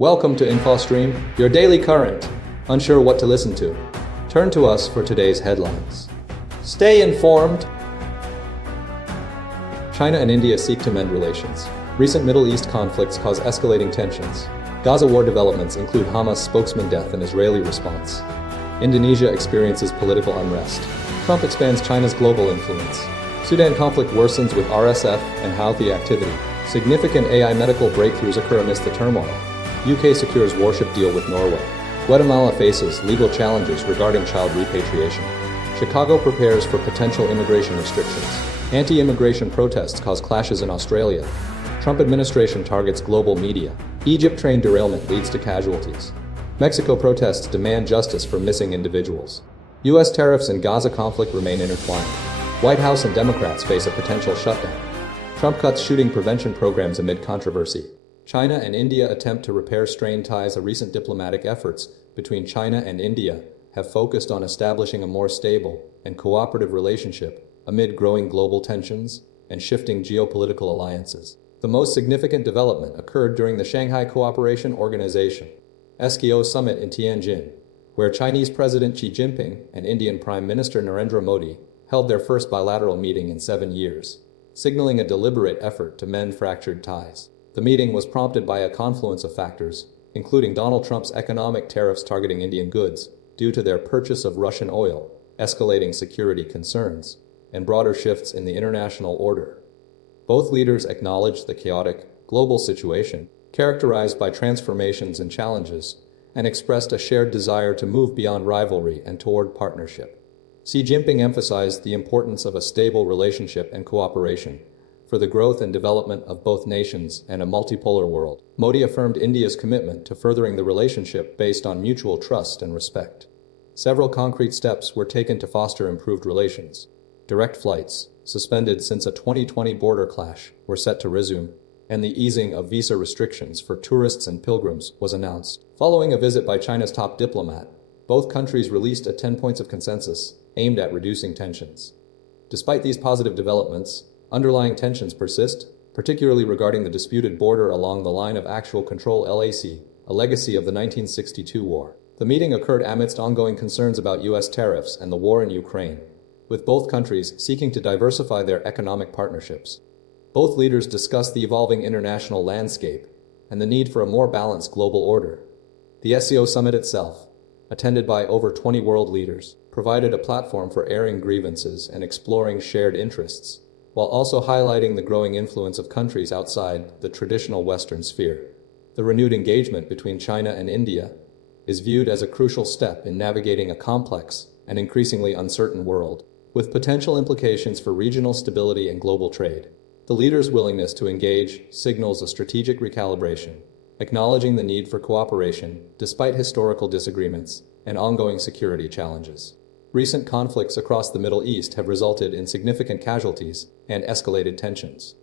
Welcome to InfoStream, your daily current. Unsure what to listen to? Turn to us for today's headlines. Stay informed. China and India seek to mend relations. Recent Middle East conflicts cause escalating tensions. Gaza war developments include Hamas spokesman death and Israeli response. Indonesia experiences political unrest. Trump expands China's global influence. Sudan conflict worsens with RSF and Houthi activity. Significant AI medical breakthroughs occur amidst the turmoil. UK secures Warship deal with Norway. Guatemala faces legal challenges regarding child repatriation. Chicago prepares for potential immigration restrictions. Anti-immigration protests cause clashes in Australia. Trump administration targets global media. Egypt train derailment leads to casualties. Mexico protests demand justice for missing individuals. U.S. tariffs and Gaza conflict remain intertwined. White House and Democrats face a potential shutdown. Trump cuts shooting prevention programs amid controversy. China and India attempt to repair strained ties. Recent diplomatic efforts between China and India have focused on establishing a more stable and cooperative relationship amid growing global tensions and shifting geopolitical alliances. The most significant development occurred during the Shanghai Cooperation Organization (SCO) summit in Tianjin, where Chinese President Xi Jinping and Indian Prime Minister Narendra Modi held their first bilateral meeting in 7 years, signaling a deliberate effort to mend fractured ties. The meeting was prompted by a confluence of factors, including Donald Trump's economic tariffs targeting Indian goods due to their purchase of Russian oil, escalating security concerns, and broader shifts in the international order. Both leaders acknowledged the chaotic, global situation, characterized by transformations and challenges, and expressed a shared desire to move beyond rivalry and toward partnership. Xi Jinping emphasized the importance of a stable relationship and cooperation for the growth and development of both nations and a multipolar world. Modi affirmed India's commitment to furthering the relationship based on mutual trust and respect. Several concrete steps were taken to foster improved relations. Direct flights, suspended since a 2020 border clash, were set to resume, and the easing of visa restrictions for tourists and pilgrims was announced. Following a visit by China's top diplomat, both countries released a 10 points of consensus aimed at reducing tensions. Despite these positive developments, underlying tensions persist, particularly regarding the disputed border along the line of actual control (LAC), a legacy of the 1962 war. The meeting occurred amidst ongoing concerns about U.S. tariffs and the war in Ukraine, with both countries seeking to diversify their economic partnerships. Both leaders discussed the evolving international landscape and the need for a more balanced global order. The SCO summit itself, attended by over 20 world leaders, provided a platform for airing grievances and exploring shared interests, while also highlighting the growing influence of countries outside the traditional Western sphere. The renewed engagement between China and India is viewed as a crucial step in navigating a complex and increasingly uncertain world, with potential implications for regional stability and global trade. The leaders' willingness to engage signals a strategic recalibration, acknowledging the need for cooperation despite historical disagreements and ongoing security challenges. Recent conflicts across the Middle East have resulted in significant casualties and escalated tensions.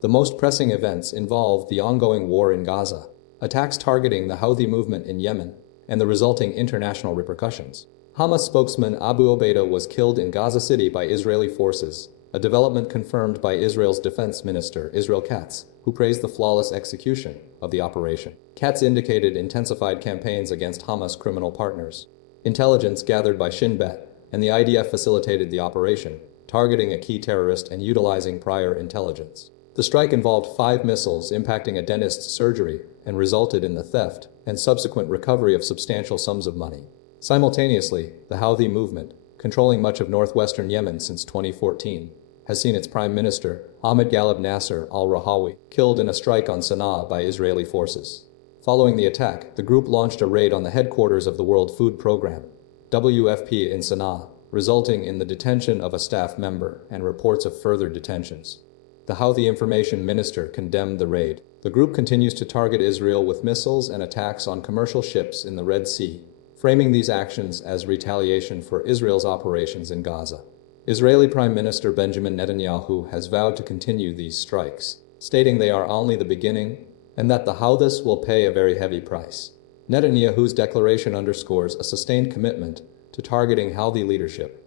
The most pressing events involve the ongoing war in Gaza, attacks targeting the Houthi movement in Yemen, and the resulting international repercussions. Hamas spokesman Abu Obeida was killed in Gaza City by Israeli forces, a development confirmed by Israel's defense minister, Israel Katz, who praised the flawless execution of the operation. Katz indicated intensified campaigns against Hamas criminal partners. Intelligence gathered by Shin Bet and the IDF facilitated the operation, targeting a key terrorist and utilizing prior intelligence. The strike involved 5 missiles impacting a dentist's surgery and resulted in the theft and subsequent recovery of substantial sums of money. Simultaneously, the Houthi movement, controlling much of northwestern Yemen since 2014, has seen its prime minister, Ahmed Ghalib Nasser al-Rahawi, killed in a strike on Sana'a by Israeli forces. Following the attack, the group launched a raid on the headquarters of the World Food Programme, WFP, in Sana'a, resulting in the detention of a staff member and reports of further detentions. The Houthi information minister condemned the raid. The group continues to target Israel with missiles and attacks on commercial ships in the Red Sea, framing these actions as retaliation for Israel's operations in Gaza. Israeli Prime Minister Benjamin Netanyahu has vowed to continue these strikes, stating they are only the beginning and that the Houthis will pay a very heavy price. Netanyahu's declaration underscores a sustained commitment to targeting Houthi leadership.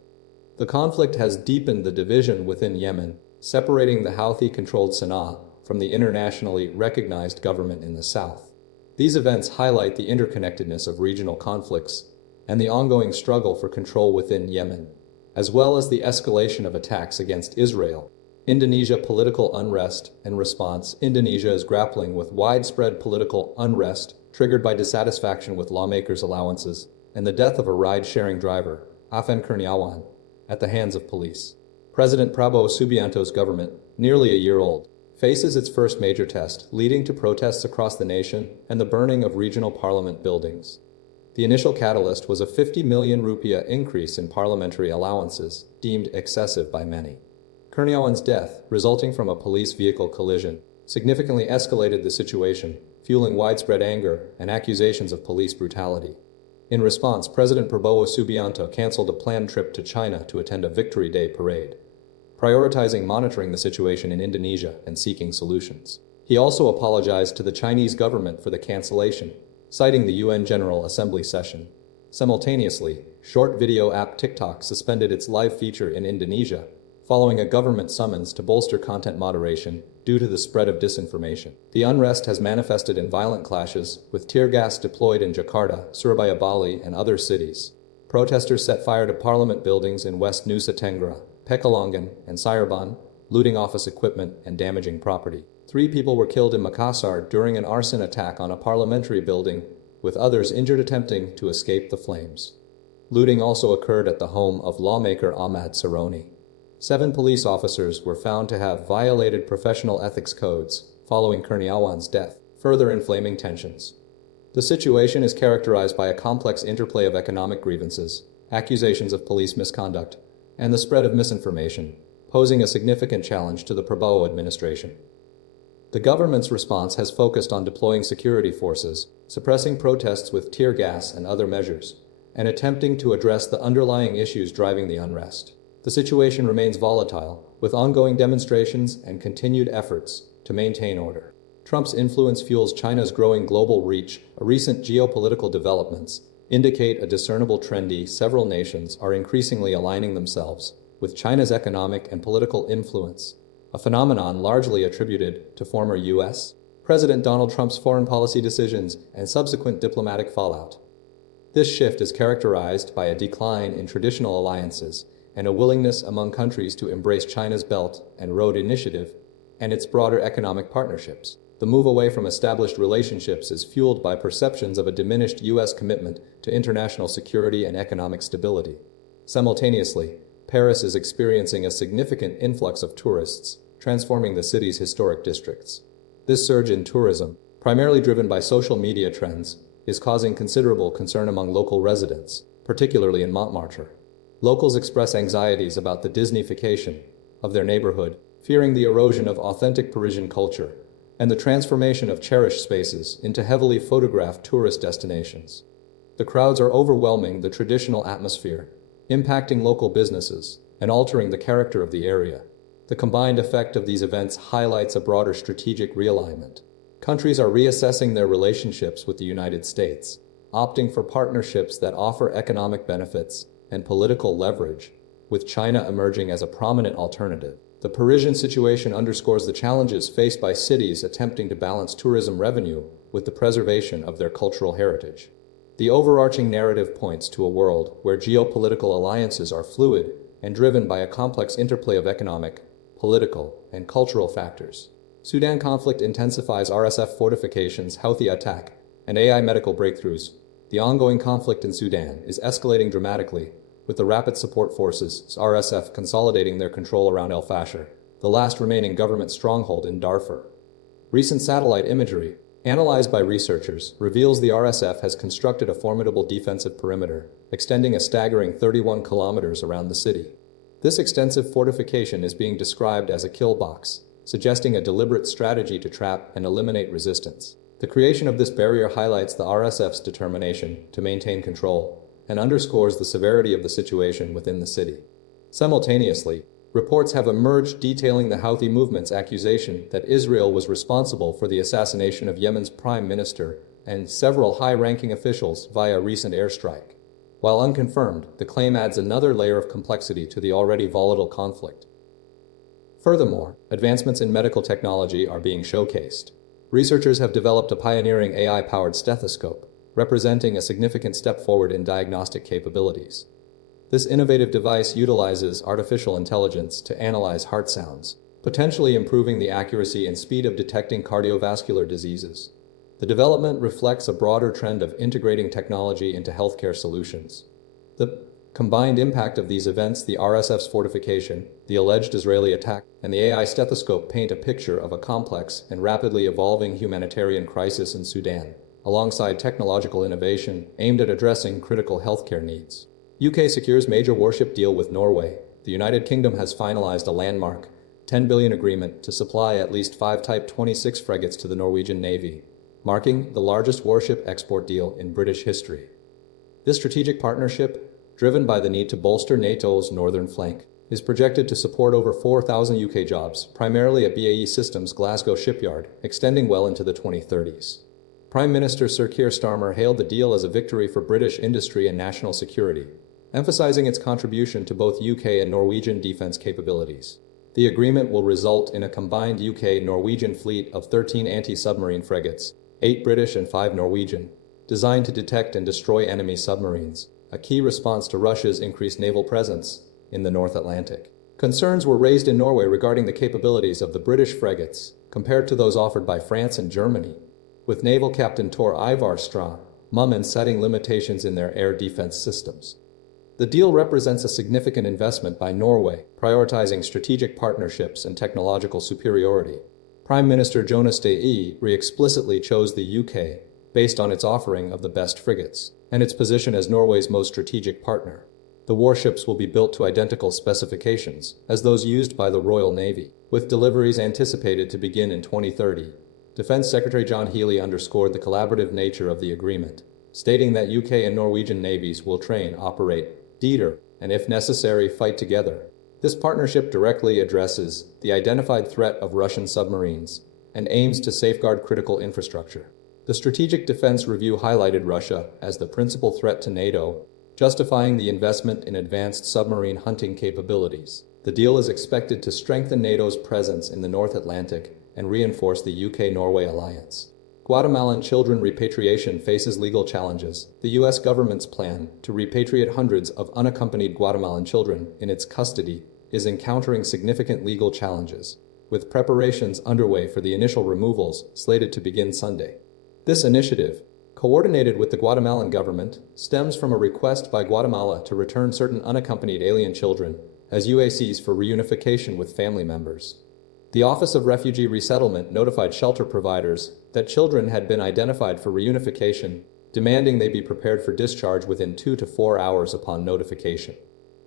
The conflict has deepened the division within Yemen, separating the Houthi-controlled Sana'a from the internationally recognized government in the south. These events highlight the interconnectedness of regional conflicts and the ongoing struggle for control within Yemen, as well as the escalation of attacks against Israel. Indonesia political unrest and response. Indonesia is grappling with widespread political unrest triggered by dissatisfaction with lawmakers' allowances and the death of a ride-sharing driver, Afen Kurniawan, at the hands of police. President Prabowo Subianto's government, nearly a year old, faces its first major test, leading to protests across the nation and the burning of regional parliament buildings. The initial catalyst was a 50 million rupiah increase in parliamentary allowances, deemed excessive by many. Kurniawan's death, resulting from a police vehicle collision, significantly escalated the situation, fueling widespread anger and accusations of police brutality. In response, President Prabowo Subianto canceled a planned trip to China to attend a Victory Day parade, prioritizing monitoring the situation in Indonesia and seeking solutions. He also apologized to the Chinese government for the cancellation, citing the UN General Assembly session. Simultaneously, short video app TikTok suspended its live feature in Indonesia, following a government summons to bolster content moderation due to the spread of disinformation. The unrest has manifested in violent clashes, with tear gas deployed in Jakarta, Surabaya, Bali, and other cities. Protesters set fire to parliament buildings in West Nusa Tenggara, Pekalongan, and Cirebon, looting office equipment and damaging property. 3 people were killed in Makassar during an arson attack on a parliamentary building, with others injured attempting to escape the flames. Looting also occurred at the home of lawmaker Ahmad Saroni. 7 police officers were found to have violated professional ethics codes following Kurniawan's death, further inflaming tensions. The situation is characterized by a complex interplay of economic grievances, accusations of police misconduct, and the spread of misinformation, posing a significant challenge to the Prabowo administration. The government's response has focused on deploying security forces, suppressing protests with tear gas and other measures, and attempting to address the underlying issues driving the unrest. The situation remains volatile, with ongoing demonstrations and continued efforts to maintain order. Trump's influence fuels China's growing global reach. Recent geopolitical developments indicate a discernible trend. Several nations are increasingly aligning themselves with China's economic and political influence, a phenomenon largely attributed to former U.S. President Donald Trump's foreign policy decisions and subsequent diplomatic fallout. This shift is characterized by a decline in traditional alliances and a willingness among countries to embrace China's Belt and Road Initiative and its broader economic partnerships. The move away from established relationships is fueled by perceptions of a diminished U.S. commitment to international security and economic stability. Simultaneously, Paris is experiencing a significant influx of tourists, transforming the city's historic districts. This surge in tourism, primarily driven by social media trends, is causing considerable concern among local residents, particularly in Montmartre. Locals express anxieties about the Disneyfication of their neighborhood, fearing the erosion of authentic Parisian culture and the transformation of cherished spaces into heavily photographed tourist destinations. The crowds are overwhelming the traditional atmosphere, impacting local businesses and altering the character of the area. The combined effect of these events highlights a broader strategic realignment. Countries are reassessing their relationships with the United States, opting for partnerships that offer economic benefits and political leverage, with China emerging as a prominent alternative. The Parisian situation underscores the challenges faced by cities attempting to balance tourism revenue with the preservation of their cultural heritage. The overarching narrative points to a world where geopolitical alliances are fluid and driven by a complex interplay of economic, political, and cultural factors. Sudan conflict intensifies. RSF fortifications, Houthi attack, and AI medical breakthroughs. The ongoing conflict in Sudan is escalating dramatically, with the Rapid Support Forces, RSF, consolidating their control around El Fasher, the last remaining government stronghold in Darfur. Recent satellite imagery, analyzed by researchers, reveals the RSF has constructed a formidable defensive perimeter, extending a staggering 31 kilometers around the city. This extensive fortification is being described as a kill box, suggesting a deliberate strategy to trap and eliminate resistance. The creation of this barrier highlights the RSF's determination to maintain control and underscores the severity of the situation within the city. Simultaneously, reports have emerged detailing the Houthi movement's accusation that Israel was responsible for the assassination of Yemen's prime minister and several high-ranking officials via a recent airstrike. While unconfirmed, the claim adds another layer of complexity to the already volatile conflict. Furthermore, advancements in medical technology are being showcased. Researchers have developed a pioneering AI-powered stethoscope, representing a significant step forward in diagnostic capabilities. This innovative device utilizes artificial intelligence to analyze heart sounds, potentially improving the accuracy and speed of detecting cardiovascular diseases. The development reflects a broader trend of integrating technology into healthcare solutions. The combined impact of these events, the RSF's fortification, the alleged Israeli attack, and the AI stethoscope paint a picture of a complex and rapidly evolving humanitarian crisis in Sudan, alongside technological innovation aimed at addressing critical healthcare needs. UK secures major warship deal with Norway. The United Kingdom has finalized a landmark $10 billion agreement to supply at least 5 Type 26 frigates to the Norwegian Navy, marking the largest warship export deal in British history. This strategic partnership, driven by the need to bolster NATO's northern flank, is projected to support over 4,000 UK jobs, primarily at BAE Systems' Glasgow shipyard, extending well into the 2030s. Prime Minister Sir Keir Starmer hailed the deal as a victory for British industry and national security, emphasizing its contribution to both UK and Norwegian defense capabilities. The agreement will result in a combined UK-Norwegian fleet of 13 anti-submarine frigates, 8 British and 5 Norwegian, designed to detect and destroy enemy submarines, a key response to Russia's increased naval presence in the North Atlantic. Concerns were raised in Norway regarding the capabilities of the British frigates compared to those offered by France and Germany, with Naval Captain Tor Ivar Mummen setting limitations in their air defense systems. The deal represents a significant investment by Norway, prioritizing strategic partnerships and technological superiority. Prime Minister Jonas Støre explicitly chose the UK based on its offering of the best frigates and its position as Norway's most strategic partner. The warships will be built to identical specifications as those used by the Royal Navy, with deliveries anticipated to begin in 2030. Defense Secretary John Healey underscored the collaborative nature of the agreement, stating that UK and Norwegian navies will train, operate, deter, and if necessary, fight together. This partnership directly addresses the identified threat of Russian submarines and aims to safeguard critical infrastructure. The Strategic Defense Review highlighted Russia as the principal threat to NATO, justifying the investment in advanced submarine hunting capabilities. The deal is expected to strengthen NATO's presence in the North Atlantic and reinforce the UK-Norway alliance. Guatemalan children repatriation faces legal challenges. The U.S. government's plan to repatriate hundreds of unaccompanied Guatemalan children in its custody is encountering significant legal challenges, with preparations underway for the initial removals slated to begin Sunday. This initiative, coordinated with the Guatemalan government, stems from a request by Guatemala to return certain unaccompanied alien children as UACs for reunification with family members. The Office of Refugee Resettlement notified shelter providers that children had been identified for reunification, demanding they be prepared for discharge within 2 to 4 hours upon notification.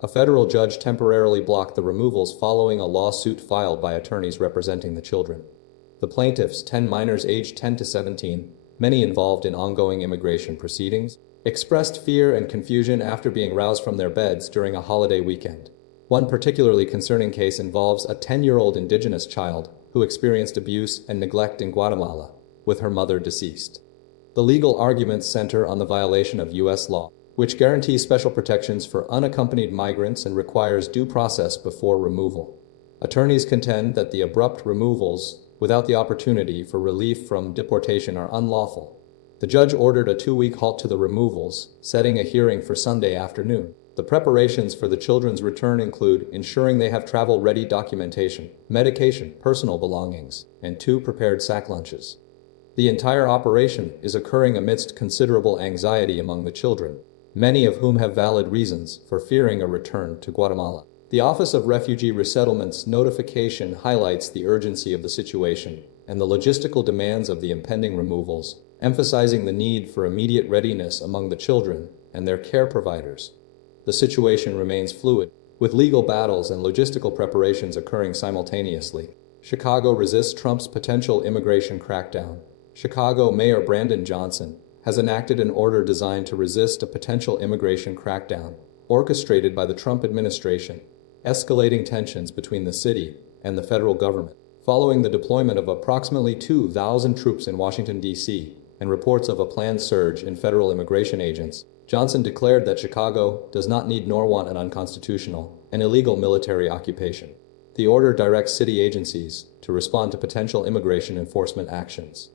A federal judge temporarily blocked the removals following a lawsuit filed by attorneys representing the children. The plaintiffs, 10 minors aged 10 to 17, many involved in ongoing immigration proceedings, expressed fear and confusion after being roused from their beds during a holiday weekend. One particularly concerning case involves a 10-year-old indigenous child who experienced abuse and neglect in Guatemala, with her mother deceased. The legal arguments center on the violation of U.S. law, which guarantees special protections for unaccompanied migrants and requires due process before removal. Attorneys contend that the abrupt removals without the opportunity for relief from deportation are unlawful. The judge ordered a 2-week halt to the removals, setting a hearing for Sunday afternoon. The preparations for the children's return include ensuring they have travel-ready documentation, medication, personal belongings, and 2 prepared sack lunches. The entire operation is occurring amidst considerable anxiety among the children, many of whom have valid reasons for fearing a return to Guatemala. The Office of Refugee Resettlement's notification highlights the urgency of the situation and the logistical demands of the impending removals, emphasizing the need for immediate readiness among the children and their care providers. The situation remains fluid, with legal battles and logistical preparations occurring simultaneously. Chicago resists Trump's potential immigration crackdown. Chicago Mayor Brandon Johnson has enacted an order designed to resist a potential immigration crackdown, orchestrated by the Trump administration, escalating tensions between the city and the federal government. Following the deployment of approximately 2,000 troops in Washington, D.C., and reports of a planned surge in federal immigration agents, Johnson declared that Chicago does not need nor want an unconstitutional and illegal military occupation. The order directs city agencies to respond to potential immigration enforcement actions,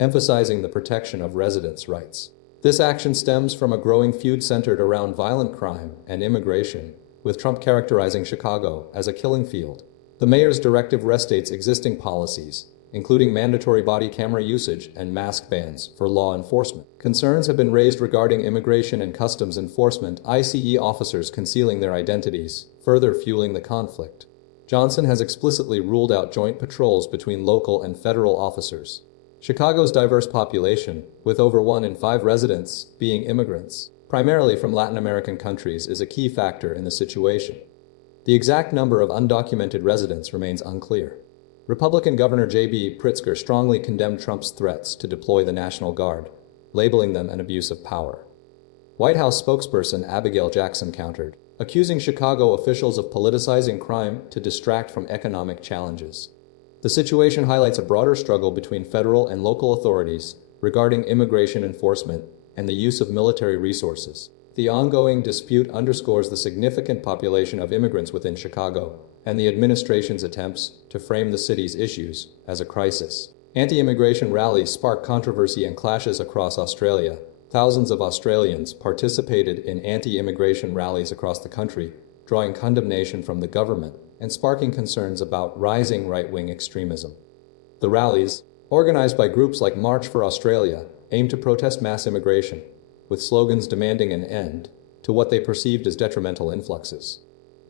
emphasizing the protection of residents' rights. This action stems from a growing feud centered around violent crime and immigration, with Trump characterizing Chicago as a killing field. The mayor's directive restates existing policies, including mandatory body camera usage and mask bans for law enforcement. Concerns have been raised regarding immigration and customs enforcement, ICE officers concealing their identities, further fueling the conflict. Johnson has explicitly ruled out joint patrols between local and federal officers. Chicago's diverse population, with over 1 in 5 residents being immigrants, primarily from Latin American countries, is a key factor in the situation. The exact number of undocumented residents remains unclear. Republican Governor J.B. Pritzker strongly condemned Trump's threats to deploy the National Guard, labeling them an abuse of power. White House spokesperson Abigail Jackson countered, accusing Chicago officials of politicizing crime to distract from economic challenges. The situation highlights a broader struggle between federal and local authorities regarding immigration enforcement and the use of military resources. The ongoing dispute underscores the significant population of immigrants within Chicago and the administration's attempts to frame the city's issues as a crisis. Anti-immigration rallies spark controversy and clashes across Australia. Thousands of Australians participated in anti-immigration rallies across the country, drawing condemnation from the government and sparking concerns about rising right-wing extremism. The rallies, organized by groups like March for Australia, aim to protest mass immigration, with slogans demanding an end to what they perceived as detrimental influxes.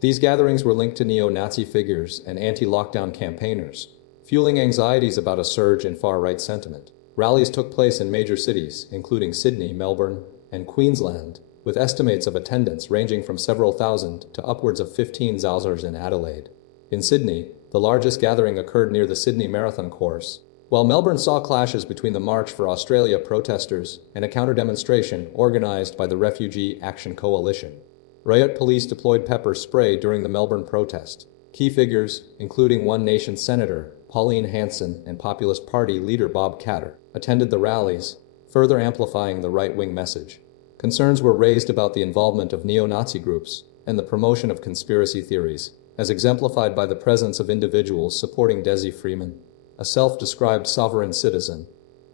These gatherings were linked to neo-Nazi figures and anti-lockdown campaigners, fueling anxieties about a surge in far-right sentiment. Rallies took place in major cities, including Sydney, Melbourne, and Queensland, with estimates of attendance ranging from several thousand to upwards of 15,000 in Adelaide. In Sydney, the largest gathering occurred near the Sydney Marathon course, while Melbourne saw clashes between the March for Australia protesters and a counter-demonstration organized by the Refugee Action Coalition. Riot police deployed pepper spray during the Melbourne protest. Key figures, including One Nation Senator Pauline Hanson and Populist Party leader Bob Katter, attended the rallies, further amplifying the right-wing message. Concerns were raised about the involvement of neo-Nazi groups and the promotion of conspiracy theories, as exemplified by the presence of individuals supporting Desi Freeman, a self-described sovereign citizen,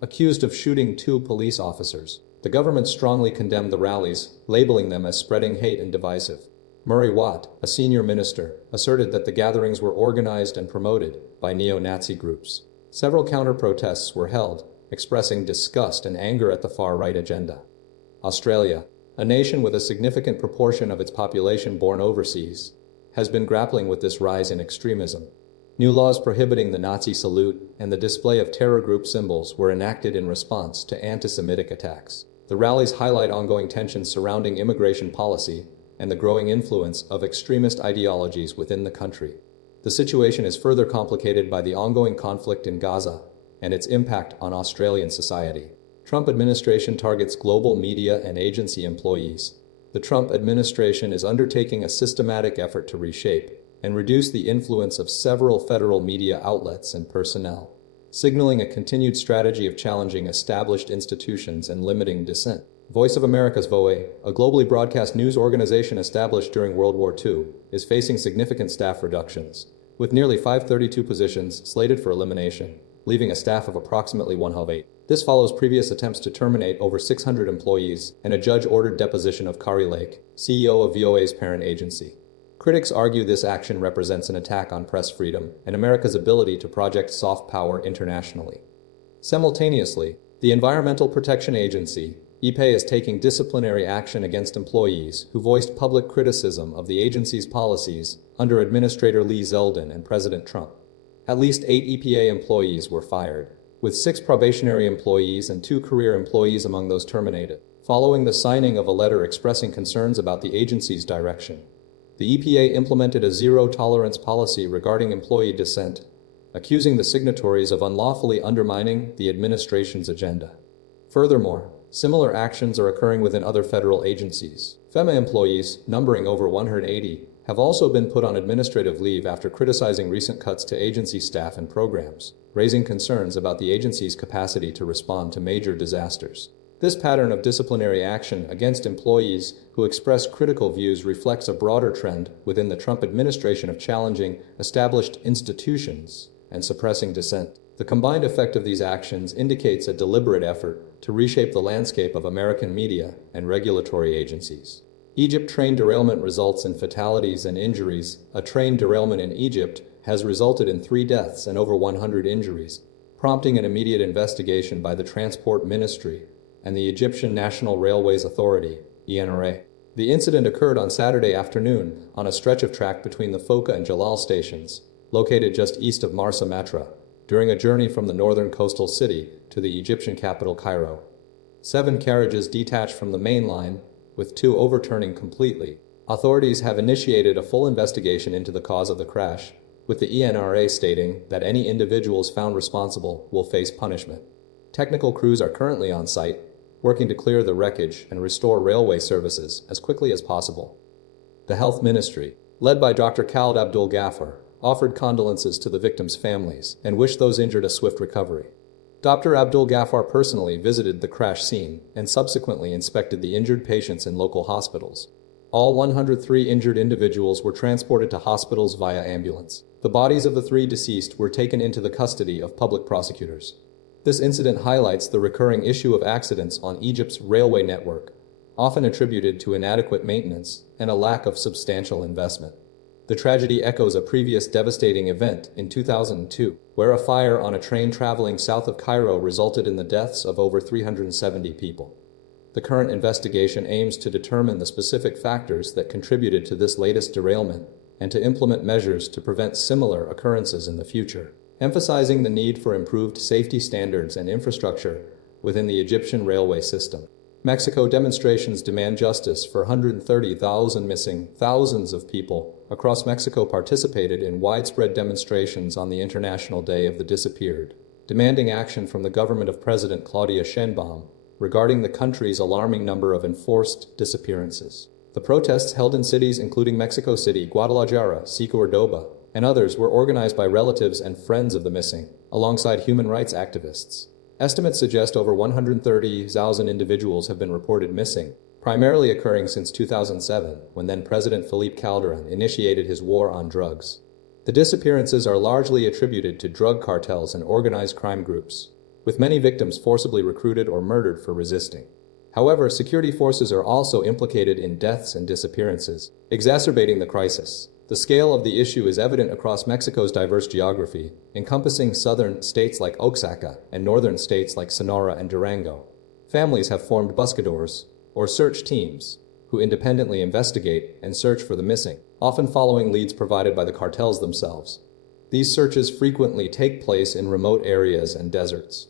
accused of shooting 2 police officers. The government strongly condemned the rallies, labeling them as spreading hate and divisive. Murray Watt, a senior minister, asserted that the gatherings were organized and promoted by neo-Nazi groups. Several counter-protests were held, expressing disgust and anger at the far-right agenda. Australia, a nation with a significant proportion of its population born overseas, has been grappling with this rise in extremism. New laws prohibiting the Nazi salute and the display of terror group symbols were enacted in response to anti-Semitic attacks. The rallies highlight ongoing tensions surrounding immigration policy and the growing influence of extremist ideologies within the country. The situation is further complicated by the ongoing conflict in Gaza and its impact on Australian society. Trump administration targets global media and agency employees. The Trump administration is undertaking a systematic effort to reshape and reduce the influence of several federal media outlets and personnel, signaling a continued strategy of challenging established institutions and limiting dissent. Voice of America's VOA, a globally broadcast news organization established during World War II, is facing significant staff reductions, with nearly 532 positions slated for elimination, leaving a staff of approximately 108. This follows previous attempts to terminate over 600 employees and a judge-ordered deposition of Kari Lake, CEO of VOA's parent agency. Critics argue this action represents an attack on press freedom and America's ability to project soft power internationally. Simultaneously, the Environmental Protection Agency, EPA, is taking disciplinary action against employees who voiced public criticism of the agency's policies under Administrator Lee Zeldin and President Trump. At least 8 EPA employees were fired, with 6 probationary employees and 2 career employees among those terminated, following the signing of a letter expressing concerns about the agency's direction. The EPA implemented a zero-tolerance policy regarding employee dissent, accusing the signatories of unlawfully undermining the administration's agenda. Furthermore, similar actions are occurring within other federal agencies. FEMA employees, numbering over 180, have also been put on administrative leave after criticizing recent cuts to agency staff and programs, raising concerns about the agency's capacity to respond to major disasters. This pattern of disciplinary action against employees who express critical views reflects a broader trend within the Trump administration of challenging established institutions and suppressing dissent. The combined effect of these actions indicates a deliberate effort to reshape the landscape of American media and regulatory agencies. Egypt train derailment results in fatalities and injuries. A train derailment in Egypt has resulted in 3 deaths and over 100 injuries, prompting an immediate investigation by the Transport Ministry and the Egyptian National Railways Authority, ENRA. The incident occurred on Saturday afternoon on a stretch of track between the Foka and Jalal stations, located just east of Marsa Matra, during a journey from the northern coastal city to the Egyptian capital Cairo. 7 carriages detached from the main line, with 2 overturning completely. Authorities have initiated a full investigation into the cause of the crash, with the ENRA stating that any individuals found responsible will face punishment. Technical crews are currently on site, working to clear the wreckage and restore railway services as quickly as possible. The Health Ministry, led by Dr. Khaled Abdul Ghaffar, offered condolences to the victims' families and wished those injured a swift recovery. Dr. Abdul Ghaffar personally visited the crash scene and subsequently inspected the injured patients in local hospitals. All 103 injured individuals were transported to hospitals via ambulance. The bodies of the 3 deceased were taken into the custody of public prosecutors. This incident highlights the recurring issue of accidents on Egypt's railway network, often attributed to inadequate maintenance and a lack of substantial investment. The tragedy echoes a previous devastating event in 2002, where a fire on a train traveling south of Cairo resulted in the deaths of over 370 people. The current investigation aims to determine the specific factors that contributed to this latest derailment and to implement measures to prevent similar occurrences in the future, emphasizing the need for improved safety standards and infrastructure within the Egyptian railway system. Mexico demonstrations demand justice for 130,000 missing. Thousands of people across Mexico participated in widespread demonstrations on the International Day of the Disappeared, demanding action from the government of President Claudia Sheinbaum regarding the country's alarming number of enforced disappearances. The protests held in cities including Mexico City, Guadalajara, Córdoba, and others were organized by relatives and friends of the missing, alongside human rights activists. Estimates suggest over 130,000 individuals have been reported missing, primarily occurring since 2007, when then-President Felipe Calderón initiated his war on drugs. The disappearances are largely attributed to drug cartels and organized crime groups, with many victims forcibly recruited or murdered for resisting. However, security forces are also implicated in deaths and disappearances, exacerbating the crisis. The scale of the issue is evident across Mexico's diverse geography, encompassing southern states like Oaxaca and northern states like Sonora and Durango. Families have formed buscadores, or search teams, who independently investigate and search for the missing, often following leads provided by the cartels themselves. These searches frequently take place in remote areas and deserts.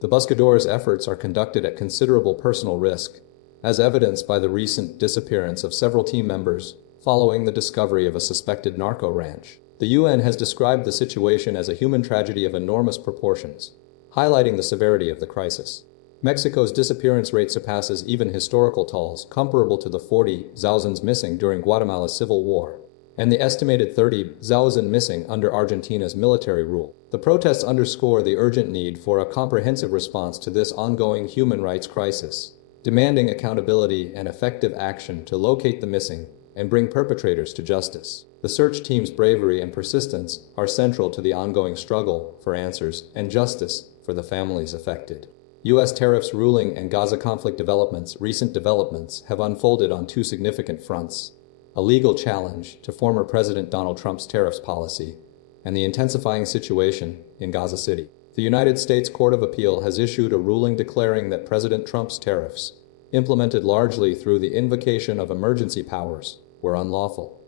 The buscadores' efforts are conducted at considerable personal risk, as evidenced by the recent disappearance of several team members following the discovery of a suspected narco ranch. The UN has described the situation as a human tragedy of enormous proportions, highlighting the severity of the crisis. Mexico's disappearance rate surpasses even historical totals comparable to the 40,000 missing during Guatemala's civil war, and the estimated 30,000 missing under Argentina's military rule. The protests underscore the urgent need for a comprehensive response to this ongoing human rights crisis, demanding accountability and effective action to locate the missing and bring perpetrators to justice. The search team's bravery and persistence are central to the ongoing struggle for answers and justice for the families affected. U.S. tariffs ruling and Gaza conflict developments. Recent developments have unfolded on 2 significant fronts: a legal challenge to former President Donald Trump's tariffs policy and the intensifying situation in Gaza City. The United States Court of Appeal has issued a ruling declaring that President Trump's tariffs, implemented largely through the invocation of emergency powers, were unlawful.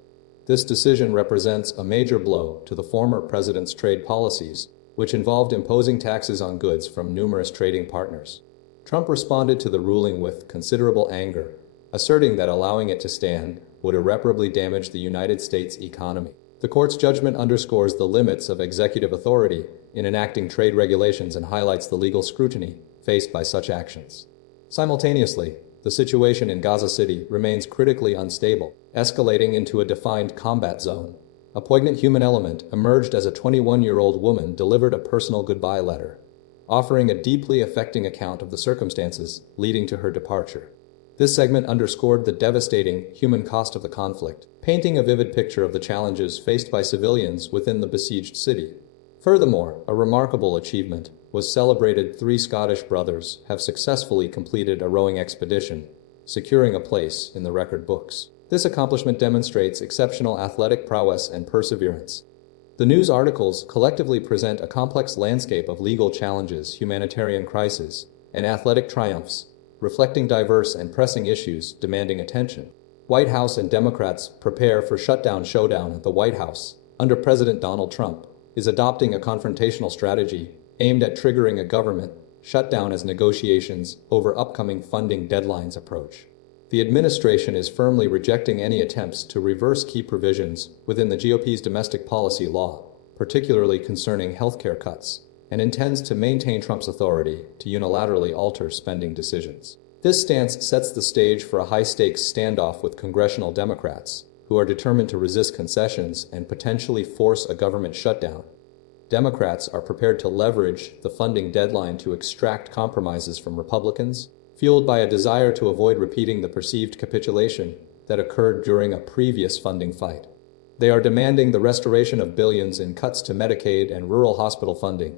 This decision represents a major blow to the former president's trade policies, which involved imposing taxes on goods from numerous trading partners. Trump responded to the ruling with considerable anger, asserting that allowing it to stand would irreparably damage the United States economy. The court's judgment underscores the limits of executive authority in enacting trade regulations and highlights the legal scrutiny faced by such actions. Simultaneously, the situation in Gaza City remains critically unstable, escalating into a defined combat zone. A poignant human element emerged as a 21-year-old woman delivered a personal goodbye letter. offering a deeply affecting account of the circumstances leading to her departure. This segment underscored the devastating human cost of the conflict, painting a vivid picture of the challenges faced by civilians within the besieged city. Furthermore, a remarkable achievement was celebrated. 3 Scottish brothers have successfully completed a rowing expedition, securing a place in the record books. This accomplishment demonstrates exceptional athletic prowess and perseverance. The news articles collectively present a complex landscape of legal challenges, humanitarian crises, and athletic triumphs, reflecting diverse and pressing issues demanding attention. White House and Democrats prepare for showdown. The White House, under President Donald Trump, is adopting a confrontational strategy aimed at triggering a government shutdown as negotiations over upcoming funding deadlines approach. The administration is firmly rejecting any attempts to reverse key provisions within the GOP's domestic policy law, particularly concerning healthcare cuts, and intends to maintain Trump's authority to unilaterally alter spending decisions. This stance sets the stage for a high-stakes standoff with congressional Democrats, who are determined to resist concessions and potentially force a government shutdown. Democrats are prepared to leverage the funding deadline to extract compromises from Republicans, fueled by a desire to avoid repeating the perceived capitulation that occurred during a previous funding fight. They are demanding the restoration of billions in cuts to Medicaid and rural hospital funding,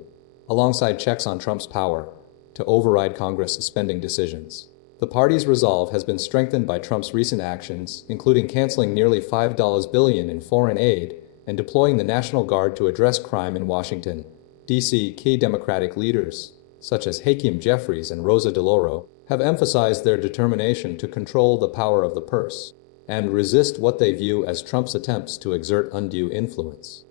alongside checks on Trump's power to override Congress spending decisions. The party's resolve has been strengthened by Trump's recent actions, including canceling nearly $5 billion in foreign aid and deploying the National Guard to address crime in Washington, D.C. Key Democratic leaders, such as Hakeem Jeffries and Rosa DeLauro, have emphasized their determination to control the power of the purse and resist what they view as Trump's attempts to exert undue influence.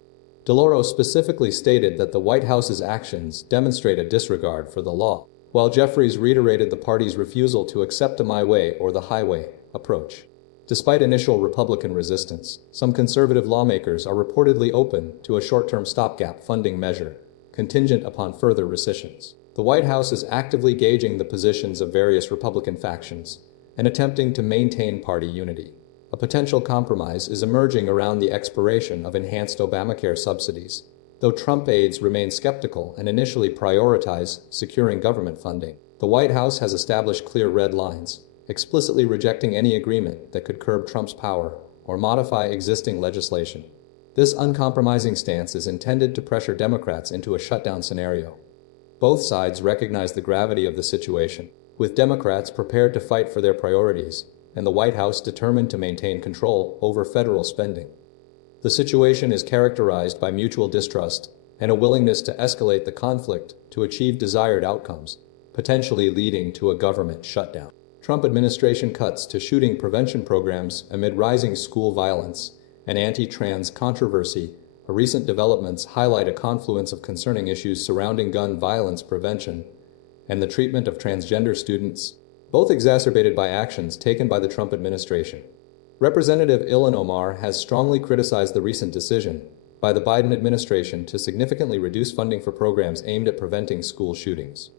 DeLauro specifically stated that the White House's actions demonstrate a disregard for the law, while Jeffries reiterated the party's refusal to accept a my way or the highway approach. Despite initial Republican resistance, some conservative lawmakers are reportedly open to a short-term stopgap funding measure, contingent upon further rescissions. The White House is actively gauging the positions of various Republican factions and attempting to maintain party unity. A potential compromise is emerging around the expiration of enhanced Obamacare subsidies, though Trump aides remain skeptical and initially prioritize securing government funding. The White House has established clear red lines, explicitly rejecting any agreement that could curb Trump's power or modify existing legislation. This uncompromising stance is intended to pressure Democrats into a shutdown scenario. Both sides recognize the gravity of the situation, with Democrats prepared to fight for their priorities and the White House determined to maintain control over federal spending. The situation is characterized by mutual distrust and a willingness to escalate the conflict to achieve desired outcomes, potentially leading to a government shutdown. Trump administration cuts to shooting prevention programs amid rising school violence and anti-trans controversy. Recent developments highlight a confluence of concerning issues surrounding gun violence prevention and the treatment of transgender students, both exacerbated by actions taken by the Trump administration. Representative Ilhan Omar has strongly criticized the recent decision by the Biden administration to significantly reduce funding for programs aimed at preventing school shootings.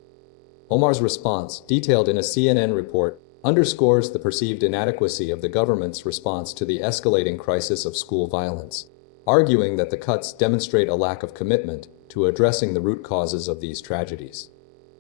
Omar's response, detailed in a CNN report, underscores the perceived inadequacy of the government's response to the escalating crisis of school violence, arguing that the cuts demonstrate a lack of commitment to addressing the root causes of these tragedies.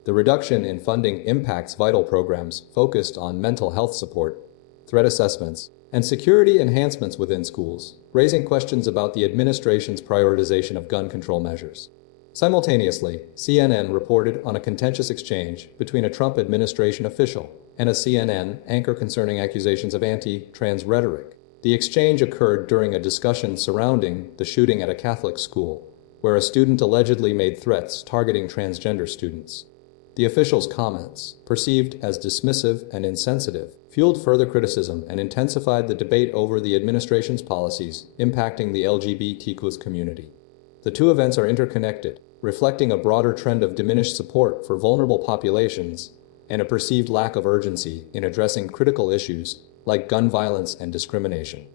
The reduction in funding impacts vital programs focused on mental health support, threat assessments, and security enhancements within schools, raising questions about the administration's prioritization of gun control measures. Simultaneously, CNN reported on a contentious exchange between a Trump administration official and a CNN anchor concerning accusations of anti-trans rhetoric. The exchange occurred during a discussion surrounding the shooting at a Catholic school, where a student allegedly made threats targeting transgender students. The official's comments, perceived as dismissive and insensitive, fueled further criticism and intensified the debate over the administration's policies impacting the LGBTQ community. The two events are interconnected, reflecting a broader trend of diminished support for vulnerable populations and a perceived lack of urgency in addressing critical issues like gun violence and discrimination.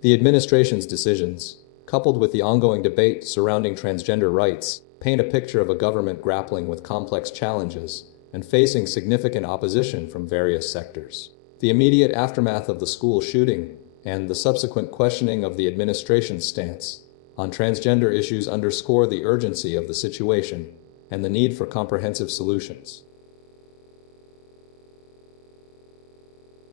The administration's decisions, coupled with the ongoing debate surrounding transgender rights, paint a picture of a government grappling with complex challenges and facing significant opposition from various sectors. The immediate aftermath of the school shooting and the subsequent questioning of the administration's stance on transgender issues underscore the urgency of the situation and the need for comprehensive solutions.